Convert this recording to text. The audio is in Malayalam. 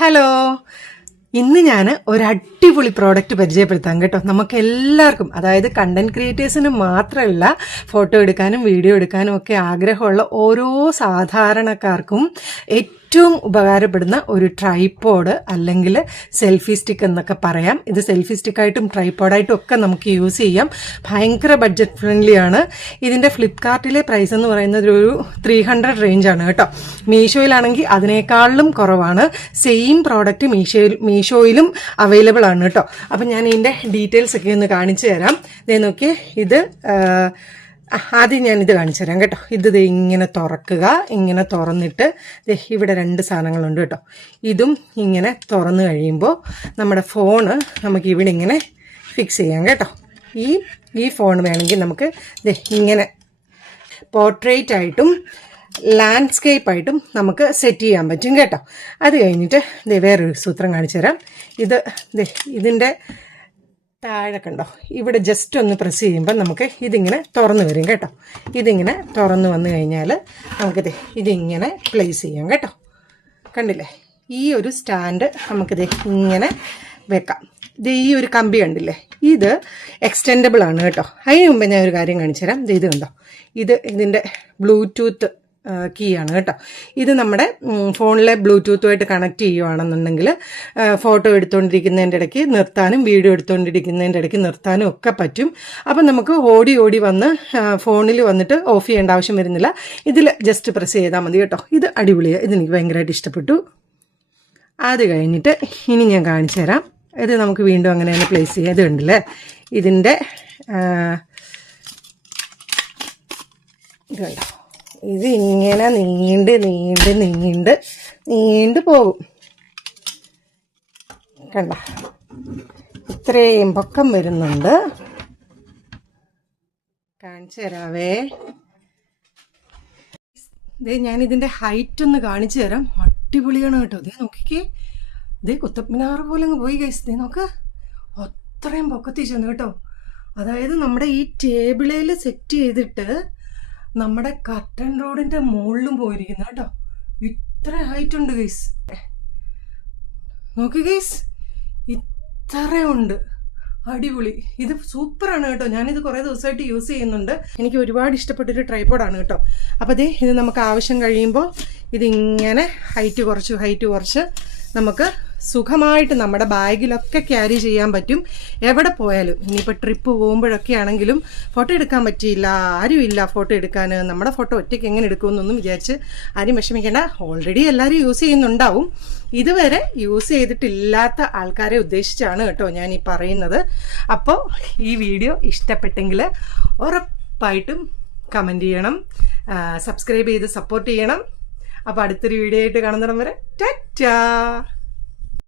ഹലോ, ഇന്ന് ഞാൻ ഒരു അടിപൊളി പ്രോഡക്റ്റ് പരിചയപ്പെടുത്താം കേട്ടോ. നമുക്ക് എല്ലാവർക്കും, അതായത് കണ്ടന്റ് ക്രിയേറ്റേഴ്സിന് മാത്രമല്ല, ഫോട്ടോ എടുക്കാനും വീഡിയോ എടുക്കാനും ഒക്കെ ആഗ്രഹമുള്ള ഓരോ സാധാരണക്കാർക്കും ഏറ്റവും ഉപകാരപ്പെടുന്ന ഒരു ട്രൈപോഡ് അല്ലെങ്കിൽ സെൽഫി സ്റ്റിക്ക് എന്നൊക്കെ പറയാം. ഇത് സെൽഫി സ്റ്റിക്കായിട്ടും ട്രൈപോഡായിട്ടും ഒക്കെ നമുക്ക് യൂസ് ചെയ്യാം. ഭയങ്കര ബഡ്ജറ്റ് ഫ്രണ്ട്ലി ആണ്. ഇതിൻ്റെ ഫ്ലിപ്കാർട്ടിലെ പ്രൈസ് എന്ന് പറയുന്നത് ഒരു 300 റേഞ്ചാണ് കേട്ടോ. മീഷോയിലാണെങ്കിൽ അതിനേക്കാളിലും കുറവാണ്. സെയിം പ്രോഡക്റ്റ് മീഷോയിലും അവൈലബിൾ ആണ് കേട്ടോ. അപ്പം ഞാൻ ഇതിൻ്റെ ഡീറ്റെയിൽസ് ഒക്കെ ഒന്ന് കാണിച്ചു തരാം. ദേ നോക്കിയേ, ഇത് ആദ്യം ഞാനിത് കാണിച്ചു തരാം കേട്ടോ. ഇത് ഇങ്ങനെ തുറക്കുക. ഇങ്ങനെ തുറന്നിട്ട് ഇവിടെ 2 സാധനങ്ങളുണ്ട് കേട്ടോ. ഇതും ഇങ്ങനെ തുറന്നു കഴിയുമ്പോൾ നമ്മുടെ ഫോണ് നമുക്ക് ഇവിടെ ഇങ്ങനെ ഫിക്സ് ചെയ്യാം കേട്ടോ. ഈ ഫോൺ വേണമെങ്കിൽ നമുക്ക് ഇങ്ങനെ പോർട്രേറ്റ് ആയിട്ടും ലാൻഡ്സ്കേപ്പായിട്ടും നമുക്ക് സെറ്റ് ചെയ്യാൻ പറ്റും കേട്ടോ. അത് കഴിഞ്ഞിട്ട് വേറൊരു സൂത്രം കാണിച്ചു തരാം. ഇതിൻ്റെ താഴെ കണ്ടോ, ഇവിടെ ജസ്റ്റ് ഒന്ന് പ്രസ് ചെയ്യുമ്പോൾ നമുക്ക് ഇതിങ്ങനെ തുറന്നു വരും കേട്ടോ. ഇതിങ്ങനെ തുറന്നു വന്നു കഴിഞ്ഞാൽ നമുക്കിത് ഇതിങ്ങനെ പ്ലേസ് ചെയ്യാം കേട്ടോ. കണ്ടില്ലേ, ഈ ഒരു സ്റ്റാൻഡ് നമുക്കിത് ഇങ്ങനെ വെക്കാം. ഈ ഒരു കമ്പി കണ്ടില്ലേ, ഇത് എക്സ്റ്റെൻഡബിൾ ആണ് കേട്ടോ. അതിന് മുമ്പ് ഞാൻ ഒരു കാര്യം കാണിച്ചു തരാം. ഇത് കണ്ടോ, ഇതിൻ്റെ ബ്ലൂടൂത്ത് കീ ആണ് കേട്ടോ. ഇത് നമ്മുടെ ഫോണിലെ ബ്ലൂടൂത്തുമായിട്ട് കണക്ട് ചെയ്യുകയാണെന്നുണ്ടെങ്കിൽ ഫോട്ടോ എടുത്തുകൊണ്ടിരിക്കുന്നതിൻ്റെ ഇടയ്ക്ക് നിർത്താനും വീഡിയോ എടുത്തുകൊണ്ടിരിക്കുന്നതിൻ്റെ ഇടയ്ക്ക് നിർത്താനും ഒക്കെ പറ്റും. അപ്പം നമുക്ക് ഓടി വന്ന് ഫോണിൽ വന്നിട്ട് ഓഫ് ചെയ്യേണ്ട ആവശ്യം വരുന്നില്ല. ഇതിൽ ജസ്റ്റ് പ്രസ് ചെയ്താൽ മതി കേട്ടോ. ഇത് അടിപൊളിയാണ്. ഇതെനിക്ക് ഭയങ്കരമായിട്ട് ഇഷ്ടപ്പെട്ടു. അത് കഴിഞ്ഞിട്ട് ഇനി ഞാൻ കാണിച്ചു തരാം. ഇത് നമുക്ക് വീണ്ടും അങ്ങനെ തന്നെ പ്ലേസ് ചെയ്യാം. ഇത് കണ്ടില്ലേ, ഇതിൻ്റെ ഇത് കണ്ടോ, ഇത് ഇങ്ങനെ നീണ്ട് പോകും. കണ്ട, ഇത്രയും പൊക്കം വരുന്നുണ്ട്. കാണിച്ചു തരാവേ. ഞാനിതിൻ്റെ ഹൈറ്റ് ഒന്ന് കാണിച്ചു തരാം. അടിപൊളിയാണ് കേട്ടോ. നോക്കിക്കേ, കുത്തബ് മിനാർ പോലെ അങ്ങ് പോയി ഗൈസ്. നോക്ക്, അത്രയും പൊക്കത്തി ചെന്നു കേട്ടോ. അതായത് നമ്മുടെ ഈ ടേബിളിൽ സെറ്റ് ചെയ്തിട്ട് നമ്മുടെ കർട്ടൻ റോഡിന്റെ മുകളിലും പോയിരിക്കുന്നു കേട്ടോ. ഇത്ര ഹൈറ്റ് ഉണ്ട് ഗൈസ്. നോക്ക് ഗൈസ്, ഇത്രയുണ്ട്. അടിപൊളി. ഇത് സൂപ്പറാണ് കേട്ടോ. ഞാനിത് കുറേ ദിവസമായിട്ട് യൂസ് ചെയ്യുന്നുണ്ട്. എനിക്ക് ഒരുപാട് ഇഷ്ടപ്പെട്ടൊരു ട്രൈപോഡാണ് കേട്ടോ. അപ്പോൾ ഇത് നമുക്ക് ആവശ്യം കഴിയുമ്പോൾ ഇതിങ്ങനെ ഹൈറ്റ് കുറച്ച് നമുക്ക് സുഖമായിട്ട് നമ്മുടെ ബാഗിലൊക്കെ ക്യാരി ചെയ്യാൻ പറ്റും. എവിടെ പോയാലും, ഇനിയിപ്പോൾ ട്രിപ്പ് പോകുമ്പോഴൊക്കെ ആണെങ്കിലും ഫോട്ടോ എടുക്കാൻ പറ്റിയില്ല, ആരുമില്ല ഫോട്ടോ എടുക്കാൻ, നമ്മുടെ ഫോട്ടോ ഒറ്റയ്ക്ക് എങ്ങനെ എടുക്കുമെന്നൊന്നും വിചാരിച്ച് ആരും വിഷമിക്കേണ്ട. ഓൾറെഡി എല്ലാവരും യൂസ് ചെയ്യുന്നുണ്ടാവും. ഇതുവരെ യൂസ് ചെയ്തിട്ടില്ലാത്ത ആൾക്കാരെ ഉദ്ദേശിച്ചാണ് കേട്ടോ ഞാൻ ഈ പറയുന്നത്. അപ്പോൾ ഈ വീഡിയോ ഇഷ്ടപ്പെട്ടെങ്കിൽ ഉറപ്പായിട്ടും കമൻറ്റ് ചെയ്യണം, സബ്സ്ക്രൈബ് ചെയ്ത് സപ്പോർട്ട് ചെയ്യണം. അപ്പോൾ അടുത്തൊരു വീഡിയോ ആയിട്ട് കാണുന്നിടം വരെ ടാറ്റാ.